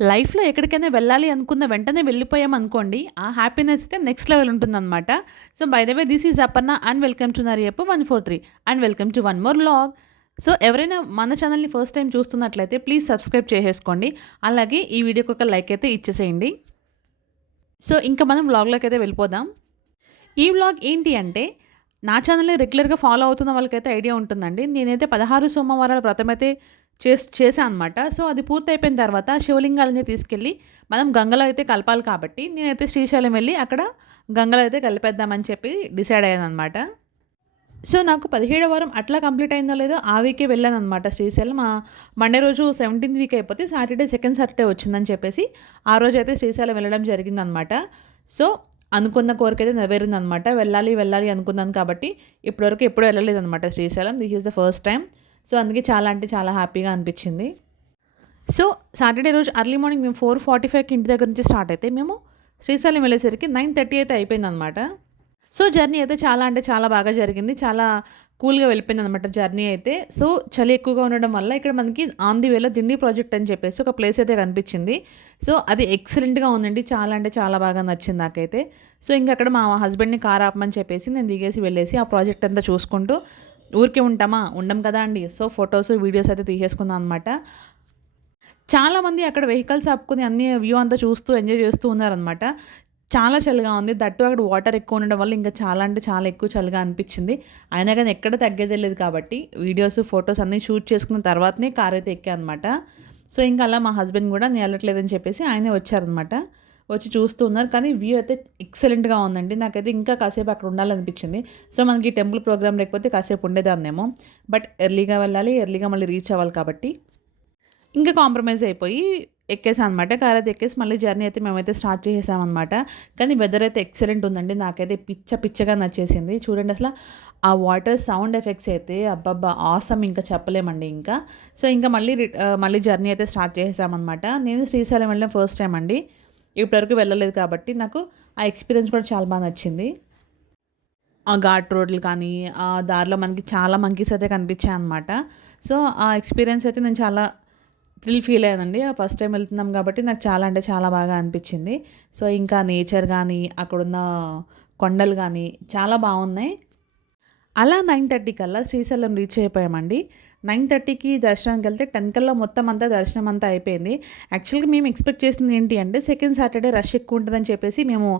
లైఫ్‌లో ఎక్కడికైనా వెళ్ళాలి అనుకున్న వెంటనే వెళ్ళిపోయామనుకోండి, ఆ హ్యాపీనెస్ అయితే నెక్స్ట్ లెవెల్ ఉంటుందన్నమాట so, by the way this is Aparna and welcome to నరియప్ one four three and welcome to one more vlog. So, ఎవరైనా మన ఛానల్‌ని ఫస్ట్ టైం చూస్తున్నట్లయితే ప్లీజ్ సబ్స్క్రైబ్ చేసేసుకోండి. అలాగే ఈ వీడియోకి ఒక లైక్ అయితే ఇచ్చేసేయండి. సో, ఇంకా మనం వ్లాగ్‌లోకైతే వెళ్ళిపోదాం. ఈ వ్లాగ్ ఏంటి అంటే, నా ఛానల్‌ని రెగ్యులర్‌గా ఫాలో అవుతున్న వాళ్ళకైతే ఐడియా ఉంటుందండి. నేనైతే 16 సోమవారాల వ్రతమైతే చేస్ చేశాను అనమాట. సో, అది పూర్తయిపోయిన తర్వాత శివలింగాలని తీసుకెళ్ళి మనం గంగలో అయితే కలపాలి కాబట్టి, నేనైతే శ్రీశైలం వెళ్ళి అక్కడ గంగలో అయితే కలిపేద్దామని చెప్పి డిసైడ్ అయ్యాననమాట. సో, నాకు 17వ వారం అట్లా కంప్లీట్ అయిందో లేదో ఆ వీకే వెళ్ళాననమాట శ్రీశైలం. మండే రోజు 17థ్ వీక్ అయిపోతే సాటర్డే సెకండ్ సాటర్డే వచ్చిందని చెప్పేసి, ఆ రోజైతే శ్రీశైలం వెళ్ళడం జరిగిందనమాట. సో, అనుకున్న కోరిక అయితే నెరవేరింది అనమాట వెళ్ళాలి, వెళ్ళాలి అనుకున్నాను కాబట్టి, ఇప్పటివరకు ఎప్పుడూ వెళ్ళలేదనమాట Srisailam. This is the first time so, అందుకే చాలా అంటే చాలా హ్యాపీగా అనిపించింది సో, సాటర్డే రోజు అర్లీ మార్నింగ్ మేము 4:45కి ఇంటి దగ్గర నుంచి స్టార్ట్ అయితే, మేము శ్రీశైలం వెళ్ళేసరికి 9:30 అయితే అయిపోయిందనమాట. సో, జర్నీ అయితే చాలా అంటే చాలా బాగా జరిగింది. చాలా కూల్‌గా వెళ్ళిపోయింది అనమాట జర్నీ అయితే. సో, చలి ఎక్కువగా ఉండడం వల్ల ఇక్కడ మనకి ఆన్ ది వేలో దిండి ప్రాజెక్ట్ అని చెప్పేసి ఒక ప్లేస్ అయితే కనిపించింది సో, అది ఎక్సలెంట్‌గా ఉందండి. చాలా అంటే చాలా బాగా నచ్చింది నాకైతే. సో, ఇంకా అక్కడ మా హస్బెండ్‌ని కార్ ఆపమని చెప్పేసి నేను దిగేసి వెళ్ళేసి ఆ ప్రాజెక్ట్ అంతా చూసుకుంటూ ఊరికే ఉంటామా? ఉండం కదా అండి. సో, ఫోటోస్, వీడియోస్ అయితే తీసేసుకున్నాం అనమాట. చాలామంది అక్కడ వెహికల్స్ ఆపుకుని అన్ని వ్యూ అంతా చూస్తూ ఎంజాయ్ చేస్తూ ఉన్నారనమాట. చాలా చలిగా ఉంది. దట్ టూ అక్కడ వాటర్ ఎక్కువ ఉండడం వల్ల ఇంకా చాలా అంటే చాలా ఎక్కువ చలిగా అనిపించింది అయినా కానీ ఎక్కడ తగ్గేదే లేదు కాబట్టి, వీడియోస్, ఫొటోస్ అన్నీ షూట్ చేసుకున్న తర్వాతనే కార్ అయితే ఎక్కా అనమాట. సో, ఇంకా అలా మా హస్బెండ్ కూడా నేను వెళ్ళట్లేదని చెప్పేసి ఆయనే వచ్చారనమాట. వచ్చి చూస్తూ ఉన్నారు. కానీ వ్యూ అయితే ఎక్సలెంట్‌గా ఉందండి. నాకైతే ఇంకా కాసేపు అక్కడ ఉండాలనిపించింది సో, మనకి టెంపుల్ ప్రోగ్రామ్ లేకపోతే కాసేపు ఉండేదాన్నేమో. బట్ ఎర్లీగా వెళ్ళాలి, ఎర్లీగా మళ్ళీ రీచ్ అవ్వాలి కాబట్టి, ఇంకా కాంప్రమైజ్ అయిపోయి ఎక్కేసా అనమాట. కార్ అయితే ఎక్కేసి మళ్ళీ జర్నీ అయితే మేమైతే స్టార్ట్ చేసేసామన్నమాట కానీ వెదర్ అయితే ఎక్సలెంట్ ఉందండి. నాకైతే పిచ్చ పిచ్చగా నచ్చేసింది. చూడండి అసలు ఆ వాటర్ సౌండ్ ఎఫెక్ట్స్ అయితే అబ్బబ్బా! ఆసమ్ ఇంకా చెప్పలేమండి ఇంకా. సో, ఇంకా మళ్ళీ మళ్ళీ జర్నీ అయితే స్టార్ట్ చేసేసామనమాట. నేను శ్రీశైలం వెళ్ళిన ఫస్ట్ టైం అండి. ఇప్పటివరకు వెళ్ళలేదు కాబట్టి, నాకు ఆ ఎక్స్‌పీరియన్స్ కూడా చాలా బాగా నచ్చింది. ఆ ఘాట్ రోడ్లు కానీ, ఆ దారిలో మనకి చాలా మంకీస్ అయితే కనిపించాయి అనమాట సో, ఆ ఎక్స్‌పీరియన్స్ అయితే నేను చాలా థ్రిల్ ఫీల్ అయ్యానండి. ఫస్ట్ టైం వెళ్తున్నాం కాబట్టి నాకు చాలా అంటే చాలా బాగా అనిపించింది సో, ఇంకా నేచర్ కానీ అక్కడున్న కొండలు కానీ చాలా బాగున్నాయి అలా 9:30 కల్లా శ్రీశైలం రీచ్ అయిపోయామండి. నైన్ థర్టీకి దర్శనానికి వెళ్తే టెన్ కల్లా మొత్తం అంతా దర్శనం అంతా అయిపోయింది. యాక్చువల్‌గా మేము ఎక్స్‌పెక్ట్ చేసింది ఏంటి అంటే, సెకండ్ సాటర్డే రష్ ఎక్కువ ఉంటుందని చెప్పేసి మేము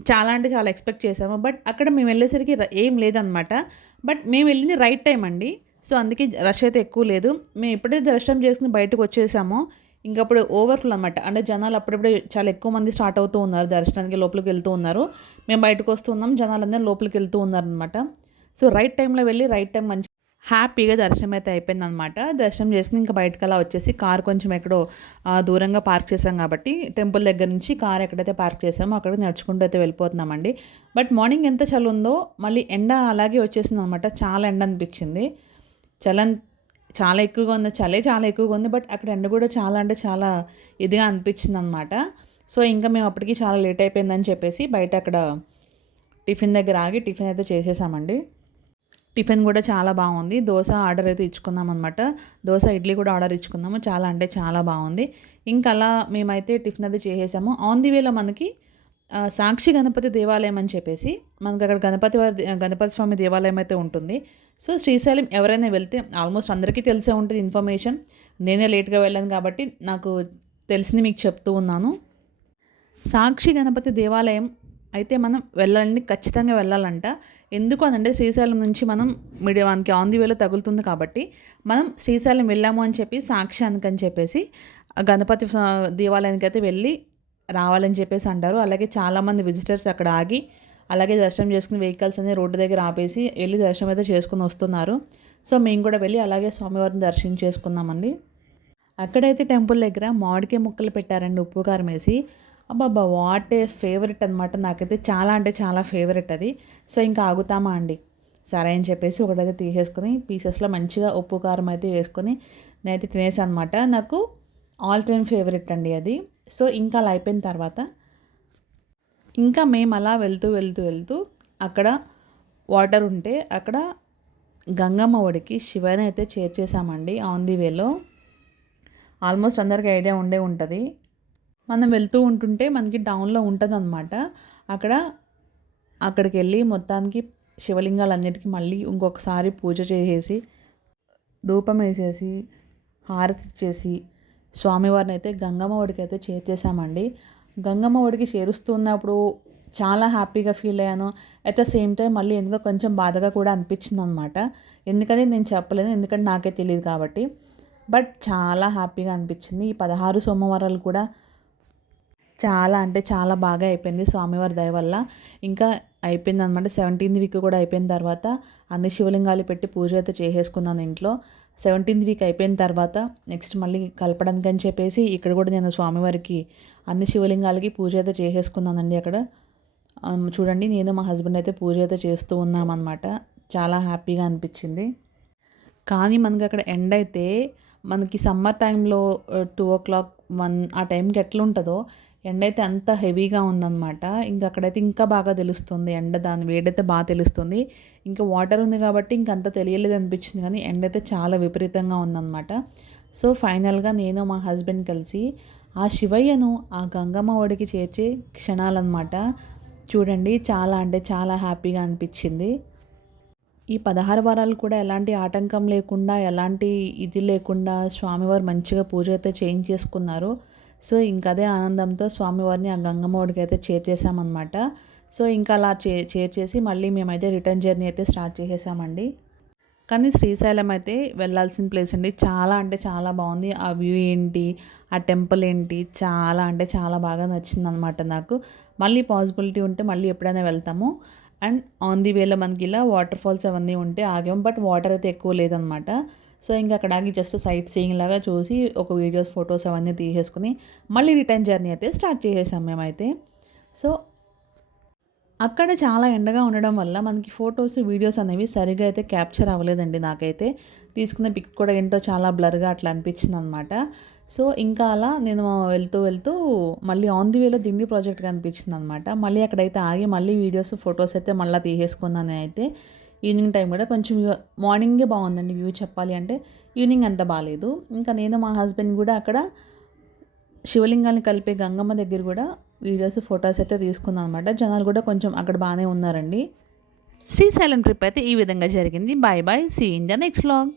చాలా అంటే చాలా ఎక్స్‌పెక్ట్ చేసాము. బట్ అక్కడ మేము వెళ్ళేసరికి ఏం లేదనమాట. బట్ మేము వెళ్ళింది రైట్ టైం అండి. సో, అందుకే రష్ అయితే ఎక్కువ లేదు. మేము ఇప్పుడే దర్శనం చేసుకుని బయటకు వచ్చేసామో, ఇంకప్పుడు ఓవర్‌ఫ్లో అనమాట. అంటే జనాలు అప్పుడప్పుడే చాలా ఎక్కువ మంది స్టార్ట్ అవుతూ ఉన్నారు. దర్శనానికి లోపలికి వెళ్తూ ఉన్నారు. మేము బయటకు వస్తూ ఉన్నాం. జనాలందరూ లోపలికి వెళ్తూ ఉన్నారనమాట. సో, రైట్ టైంలో వెళ్ళి రైట్ టైం మంచి హ్యాపీగా దర్శనం అయితే అయిపోయిందనమాట. దర్శనం చేసుకుని ఇంకా బయటకలా వచ్చేసి కార్ కొంచెం ఎక్కడో దూరంగా పార్క్ చేసాం కాబట్టి, టెంపుల్ దగ్గర నుంచి కార్ ఎక్కడైతే పార్క్ చేసామో అక్కడికి నడుచుకుంటూ అయితే వెళ్ళిపోతున్నామండి. బట్ మార్నింగ్ ఎంత చలి ఉందో, మళ్ళీ ఎండ అలాగే వచ్చేసింది అనమాట చాలా ఎండ అనిపించింది చలన్ చాలా ఎక్కువగా ఉంది. చలే చాలా ఎక్కువగా ఉంది. బట్ అక్కడ ఎండ కూడా చాలా అంటే చాలా ఇదిగా అనిపిచ్చిందనమాట. సో, ఇంకా మేము అప్పటికి చాలా లేట్ అయిపోయిందని చెప్పేసి బయట అక్కడ టిఫిన్ దగ్గర ఆగి టిఫిన్ అయితే చేసేసామండి. టిఫిన్ కూడా చాలా బాగుంది దోశ ఆర్డర్ అయితే ఇచ్చుకున్నామనమాట. దోస, ఇడ్లీ కూడా ఆర్డర్ ఇచ్చుకున్నాము. చాలా అంటే చాలా బాగుంది ఇంకా అలా మేమైతే టిఫిన్ అయితే చేసేసాము. ఆన్ ది వేలో మనకి సాక్షి గణపతి దేవాలయం అని చెప్పేసి, మనకు అక్కడ గణపతి వారి గణపతి స్వామి దేవాలయం అయితే ఉంటుంది. సో, శ్రీశైలం ఎవరైనా వెళ్తే ఆల్మోస్ట్ అందరికీ తెలిసే ఉంటుంది ఇన్ఫర్మేషన్. నేనే లేట్‌గా వెళ్ళాను కాబట్టి, నాకు తెలిసింది మీకు చెప్తూ ఉన్నాను. సాక్షి గణపతి దేవాలయం అయితే మనం వెళ్ళాలండి. ఖచ్చితంగా వెళ్ళాలంట. ఎందుకు అనంటే శ్రీశైలం నుంచి మనం మీడియా మనకి ఆన్ ది వేలో తగులుతుంది కాబట్టి, మనం శ్రీశైలం వెళ్ళాము అని చెప్పి సాక్షి సాక్ష్యానికని చెప్పేసి గణపతి దేవాలయానికి అయితే వెళ్ళి రావాలని చెప్పేసి అంటారు. అలాగే చాలామంది విజిటర్స్ అక్కడ ఆగి, అలాగే దర్శనం చేసుకుని వెహికల్స్ అన్ని రోడ్డు దగ్గర ఆపేసి వెళ్ళి దర్శనం అయితే చేసుకుని వస్తున్నారు. సో, మేము కూడా వెళ్ళి అలాగే స్వామివారిని దర్శించేసుకున్నామండి. అక్కడైతే టెంపుల్ దగ్గర మామిడికాయ ముక్కలు పెట్టారండి ఉప్పు, కారం వేసి అబ్బబ్బా! వాట్ ఏ ఫేవరెట్ అనమాట. నాకైతే చాలా అంటే చాలా ఫేవరెట్ అది. సో, ఇంకా ఆగుతామా అండి. సరే అని చెప్పేసి ఒకటైతే తీసేసుకొని పీసెస్‌లో మంచిగా ఉప్పు, కారం అయితే వేసుకొని నేనైతే తినేసాను అనమాట. నాకు ఆల్ టైమ్ ఫేవరెట్ అండి అది. సో, ఇంకా అలా అయిపోయిన తర్వాత ఇంకా మేము అలా వెళ్తూ, వెళ్తూ, వెళ్తూ అక్కడ వాటర్ ఉంటే అక్కడ గంగమ్మ ఒడికి శివని అయితే చేర్చేసామండి ఆన్ ది వేలో. ఆల్మోస్ట్ అందరికి ఐడియా ఉండే ఉంటుంది మనం వెళ్తూ ఉంటుంటే మనకి డౌన్లో ఉంటుందన్నమాట అక్కడ అక్కడికి వెళ్ళి మొత్తానికి శివలింగాలన్నిటికీ మళ్ళీ ఇంకొకసారి పూజ చేసేసి ధూపం వేసేసి హారతి ఇచ్చేసి స్వామివారిని అయితే గంగమ్మ ఒడికి అయితే చేర్చేసామండి గంగమ్మ ఒడికి చేరుస్తున్నప్పుడు చాలా హ్యాపీగా ఫీల్ అయ్యాను. అట్ ద సేమ్ టైం మళ్ళీ ఎందుకో కొంచెం బాధగా కూడా అనిపించింది అనమాట ఎందుకని నేను చెప్పలేను ఎందుకంటే నాకే తెలియదు కాబట్టి. బట్ చాలా హ్యాపీగా అనిపించింది. ఈ పదహారు సోమవారాలు కూడా చాలా అంటే చాలా బాగా అయిపోయింది స్వామివారి దయ వల్ల. ఇంకా అయిపోయింది అనమాట సెవెంటీన్త్ వీక్ కూడా అయిపోయిన తర్వాత అన్ని శివలింగాలు పెట్టి పూజ అయితే చేసేసుకున్నాను ఇంట్లో. సెవెంటీన్త్ వీక్ అయిపోయిన తర్వాత నెక్స్ట్ మళ్ళీ కలపడానికి అని చెప్పేసి ఇక్కడ కూడా నేను స్వామివారికి అన్ని శివలింగాలకి పూజ అయితే చేసేసుకున్నానండి అక్కడ. చూడండి నేను మా హస్బెండ్ అయితే పూజ అయితే చేస్తూ ఉన్నామన్నమాట. చాలా హ్యాపీగా అనిపించింది. కానీ మనకి అక్కడ ఎండ్ అయితే మనకి సమ్మర్ టైంలో టూ ఓ క్లాక్ వన్ ఆ టైంకి ఎట్లా ఉంటుందో ఎండ అయితే అంత హెవీగా ఉందన్నమాట. ఇంకా అక్కడైతే ఇంకా బాగా తెలుస్తుంది. ఎండ దాని వేడైతే బాగా తెలుస్తుంది. ఇంకా వాటర్ ఉంది కాబట్టి ఇంక అంత తెలియలేదు అనిపించింది కానీ ఎండ అయితే చాలా విపరీతంగా ఉందన్నమాట. సో ఫైనల్గా నేను మా హస్బెండ్ కలిసి ఆ శివయ్యను ఆ గంగమ్మ ఒడికి చేర్చే క్షణాలన్నమాట. చూడండి చాలా అంటే చాలా హ్యాపీగా అనిపించింది. ఈ పదహారు వారాలు కూడా ఎలాంటి ఆటంకం లేకుండా ఎలాంటి ఇది లేకుండా స్వామివారు మంచిగా పూజ అయితే చేయించేసుకున్నారు. సో ఇంకా అదే ఆనందంతో స్వామివారిని ఆ గంగమ్మ ఒడికి అయితే చేర్చేసామన్నమాట సో ఇంకా అలా చే చేర్చేసి మళ్ళీ మేమైతే రిటర్న్ జర్నీ అయితే స్టార్ట్ చేసేసామండి. కానీ శ్రీశైలం అయితే వెళ్ళాల్సిన ప్లేస్ అండి. చాలా అంటే చాలా బాగుంది. ఆ వ్యూ ఏంటి? ఆ టెంపుల్ ఏంటి? చాలా అంటే చాలా బాగా నచ్చింది అనమాట నాకు. మళ్ళీ పాసిబిలిటీ ఉంటే మళ్ళీ ఎప్పుడైనా వెళ్తాము. అండ్ ఆన్ ది వేలో మనకి ఇలా వాటర్ ఫాల్స్ అవన్నీ ఉంటే ఆగాము బట్ వాటర్ అయితే ఎక్కువ లేదనమాట సో ఇంకా అక్కడ ఆగి జస్ట్ సైట్ సీయింగ్ లాగా చూసి ఒక వీడియోస్ ఫొటోస్ అవన్నీ తీసేసుకుని మళ్ళీ రిటర్న్ జర్నీ అయితే స్టార్ట్ చేసేసాం మేమైతే. సో అక్కడ చాలా ఎండగా ఉండడం వల్ల మనకి ఫొటోస్ వీడియోస్ అనేవి సరిగా అయితే క్యాప్చర్ అవ్వలేదండి నాకైతే. తీసుకున్న పిక్ కూడా ఏంటో చాలా బ్లర్గా అట్లా అనిపించింది అనమాట సో ఇంకా అలా నేను వెళ్తూ వెళ్తూ మళ్ళీ ఆన్ ది వేలో దిండి ప్రాజెక్ట్ కనిపించింది అనమాట మళ్ళీ అక్కడైతే ఆగి మళ్ళీ వీడియోస్ ఫొటోస్ అయితే మళ్ళీ తీసేసుకున్నాను అయితే ఈవినింగ్ టైం కూడా కొంచెం మార్నింగే బాగుందండి వ్యూ చెప్పాలి అంటే. ఈవినింగ్ అంత బాగాలేదు ఇంకా నేను మా హస్బెండ్ కూడా అక్కడ శివలింగాన్ని కలిపే గంగమ్మ దగ్గర కూడా వీడియోస్ ఫొటోస్ అయితే తీసుకున్నాను అనమాట జనాలు కూడా కొంచెం అక్కడ బాగానే ఉన్నారండి. శ్రీశైలం ట్రిప్ అయితే ఈ విధంగా జరిగింది. Bye bye see in the next vlog